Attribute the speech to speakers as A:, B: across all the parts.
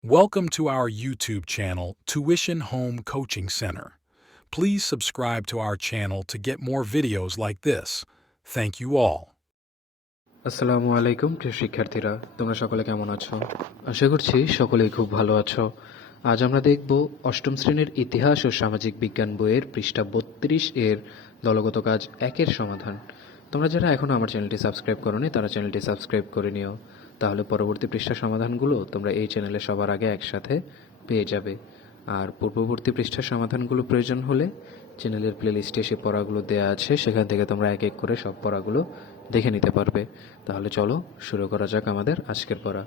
A: Welcome to our YouTube channel, Tuition Home Coaching Center. Please subscribe to our channel to get more videos like this. Thank you all.
B: আসসালামু আলাইকুম প্রিয় শিক্ষার্থীরা তোমরা সকলে কেমন আছো আশা করছি সকলেই খুব ভালো আছো আজ আমরা দেখব অষ্টম শ্রেণীর ইতিহাস ও সামাজিক বিজ্ঞান বইয়ের পৃষ্ঠা বত্রিশ এর দলগত কাজ একের সমাধান তোমরা যারা এখনও আমার চ্যানেলটি সাবস্ক্রাইব করোনি তারা চ্যানেলটি সাবস্ক্রাইব করে নিও তাহলে পরবর্তী পৃষ্ঠা সমাধানগুলো তোমরা এই চ্যানেলে সবার আগে একসাথে পেয়ে যাবে। আর পূর্ববর্তী পৃষ্ঠার সমাধানগুলো প্রয়োজন হলে চ্যানেলের প্লেলিস্টে সে পড়াগুলো দেওয়া আছে, সেখান থেকে তোমরা এক এক করে সব পড়াগুলো দেখে নিতে পারবে। তাহলে চলো শুরু করা যাক আমাদের আজকের পড়া।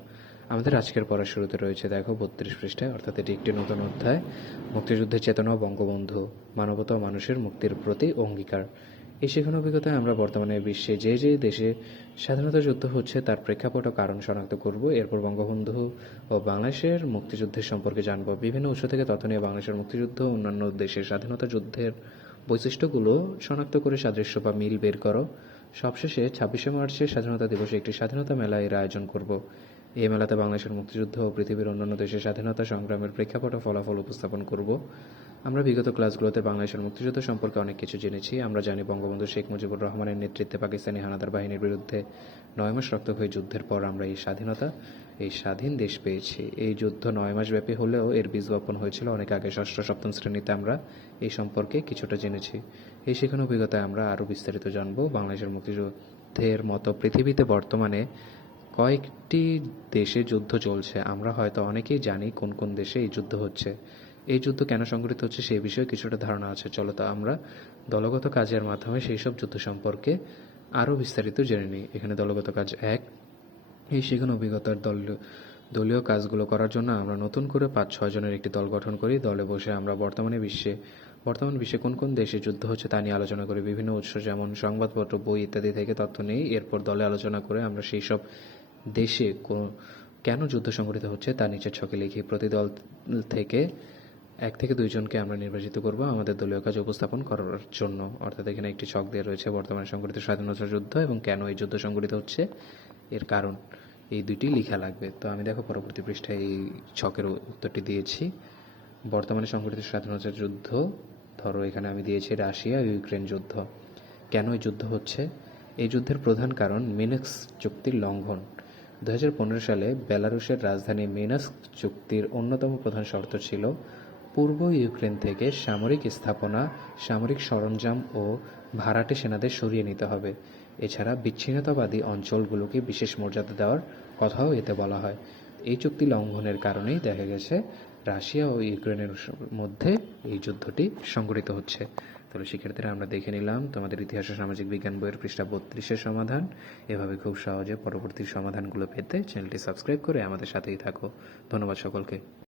B: আমাদের আজকের পড়ার শুরুতে রয়েছে দেখো বত্রিশ পৃষ্ঠায়, অর্থাৎ এটি একটি নতুন অধ্যায়। মুক্তিযুদ্ধের চেতনা বঙ্গবন্ধু মানবতা মানুষের মুক্তির প্রতি অঙ্গীকার। এই শেখানো অভিজ্ঞতায় আমরা বর্তমানে বিশ্বে যে যে দেশে স্বাধীনতা যুদ্ধ হচ্ছে, তার প্রেক্ষাপট ও কারণ শনাক্ত করব। এরপর বঙ্গবন্ধু ও বাংলাদেশের মুক্তিযুদ্ধের সম্পর্কে জানব। বিভিন্ন উৎস থেকে তথ্য নিয়ে বাংলাদেশের মুক্তিযুদ্ধ অন্যান্য দেশের স্বাধীনতা যুদ্ধের বৈশিষ্ট্যগুলো শনাক্ত করে সাদৃশ্য বা মিল বের করো। সবশেষে ছাব্বিশে মার্চে স্বাধীনতা দিবসে একটি স্বাধীনতা মেলা এর আয়োজন করব। এই মেলাতে বাংলাদেশের মুক্তিযুদ্ধ ও পৃথিবীর অন্যান্য দেশের স্বাধীনতা সংগ্রামের প্রেক্ষাপট ও ফলাফল উপস্থাপন করব। আমরা বিগত ক্লাসগুলোতে বাংলাদেশের মুক্তিযুদ্ধ সম্পর্কে অনেক কিছু জেনেছি। আমরা জানি বঙ্গবন্ধু শেখ মুজিবুর রহমানের নেতৃত্বে পাকিস্তানি হানাদার বাহিনীর বিরুদ্ধে নয় মাস রক্তক্ষয়ী যুদ্ধের পর আমরা এই স্বাধীনতা, এই স্বাধীন দেশ পেয়েছি। এই যুদ্ধ নয় মাস ব্যাপী হলেও এর বীজ বপন হয়েছিল অনেক আগে। ষষ্ঠ, সপ্তম শ্রেণীতে আমরা এই সম্পর্কে কিছুটা জেনেছি। এই শেখানো অভিজ্ঞতায় আমরা আরও বিস্তারিত জানব। বাংলাদেশের মুক্তিযুদ্ধের মতো পৃথিবীতে বর্তমানে কয়েকটি দেশে যুদ্ধ চলছে। আমরা হয়তো অনেকেই জানি কোন কোন দেশে এই যুদ্ধ হচ্ছে। এই যুদ্ধ কেন সংঘটিত হচ্ছে সেই বিষয়ে কিছুটা ধারণা আছে। চলো তা আমরা দলগত কাজের মাধ্যমে সেই সব যুদ্ধ সম্পর্কে আরও বিস্তারিত জেনে নিই। এখানে দলগত কাজ এক, এই শেখানো অভিজ্ঞতার দল, দলীয় কাজগুলো করার জন্য আমরা নতুন করে পাঁচ, ছয় জনের একটি দল গঠন করি। দলে বসে আমরা বর্তমানে বিশ্বে, বর্তমান বিশ্বে কোন কোন দেশে যুদ্ধ হচ্ছে তা নিয়ে আলোচনা করি। বিভিন্ন উৎস যেমন সংবাদপত্র, বই ইত্যাদি থেকে তথ্য নিই। এরপর দলে আলোচনা করে আমরা সেই সব দেশে কো- কেন যুদ্ধ সংঘটিত হচ্ছে তা নিচের ছকে লিখি প্রতি দল থেকে এক থেকে দুইজনকে আমরা নির্বাচিত করব আমাদের দলীয় কাজ উপস্থাপন করার জন্য। অর্থাৎ এখানে একটি ছক দেওয়া রয়েছে বর্তমানে সংঘটিত স্বাধীনতা যুদ্ধ এবং কেন এই যুদ্ধ সংঘটিত হচ্ছে এর কারণ। এই দুইটি লেখা লাগবে। তো আমি দেখো পরবর্তী পৃষ্ঠায় এই ছকের উত্তরটি দিয়েছি। বর্তমানে সংঘটিত স্বাধীনতা যুদ্ধ, ধরো এখানে আমি দিয়েছি রাশিয়া ইউক্রেন যুদ্ধ। কেন এই যুদ্ধ হচ্ছে? এই যুদ্ধের প্রধান কারণ মিনক্স চুক্তির লঙ্ঘন। দু হাজার পনেরো সালে বেলারুশের রাজধানী মিনস্ক চুক্তির অন্যতম প্রধান শর্ত ছিল পূর্ব ইউক্রেন থেকে সামরিক স্থাপনা, সামরিক সরঞ্জাম ও ভাড়াটে সেনাদের সরিয়ে নিতে হবে। এছাড়া বিচ্ছিন্নতাবাদী অঞ্চলগুলোকে বিশেষ মর্যাদা দেওয়ার কথাও এতে বলা হয়। এই চুক্তি লঙ্ঘনের কারণেই দেখা গেছে রাশিয়া ও ইউক্রেনের মধ্যে এই যুদ্ধটি সংঘটিত হচ্ছে। তাহলে শিক্ষার্থীরা, আমরা দেখে নিলাম, তোমাদের ইতিহাস ও সামাজিক বিজ্ঞান বইয়ের পৃষ্ঠা বত্রিশের সমাধান। এভাবে খুব সহজে পরবর্তী সমাধানগুলো পেতে চ্যানেলটি সাবস্ক্রাইব করে আমাদের সাথেই থাকো। ধন্যবাদ সকলকে।